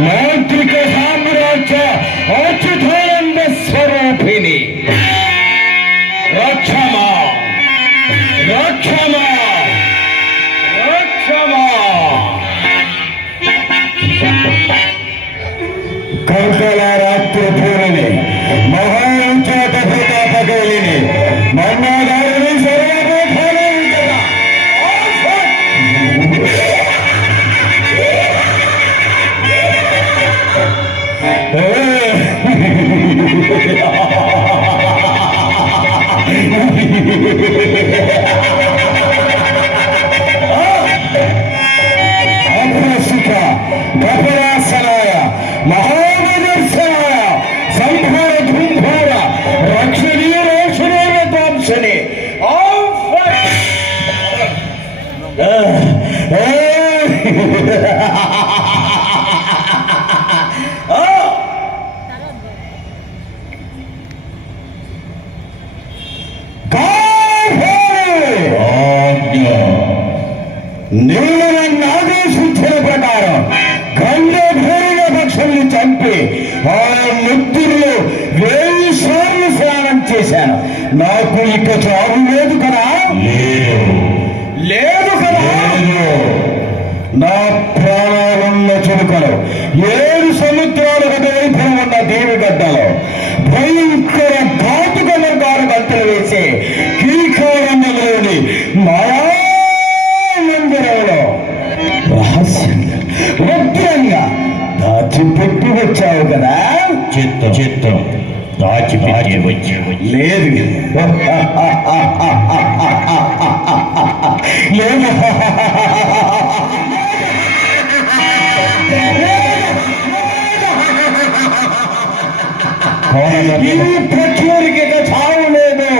మాంత్రిక సామ్రాజ్య అచ్యుతానంద స్వరూపిణి రక్షమా రక్షమా రక్షమా కంకల రాత్రి పూరిని మహాంచాత ప్రతాపగలిని మన్నాదారిని సర్వభూతాలు కదా అప్రసిక కపరాసనాయ మహామదర్శనాయ సంభార ధూంభార రక్షణీయ రోషణీయ తాంసని నేను నన్ను ఆదేశించిన ప్రకారం గండభూరిన పక్షుల్ని చంపి ఆ ముద్దుల్లో 1000 సార్లు స్నానం చేశాను. నాకు ఇక చావు లేదు కదా? లేదు కదా? నా ప్రాణాలున్న చురుకలు 7 సముద్రాలకు వైభవం ఉన్న దేవిగడ్డలో భయంకర ఘాతుక మార్గాలు గంటలు వేసి కీకారంలోని మాయా మందిరంలో రహస్యంగా ఉగ్రంగా దాచిపెట్టి వచ్చావు కదా? చిత్తం దాచిపెట్టి వచ్చావు. లేదు లేదు ఈ ప్రచురికి చావు లేదు.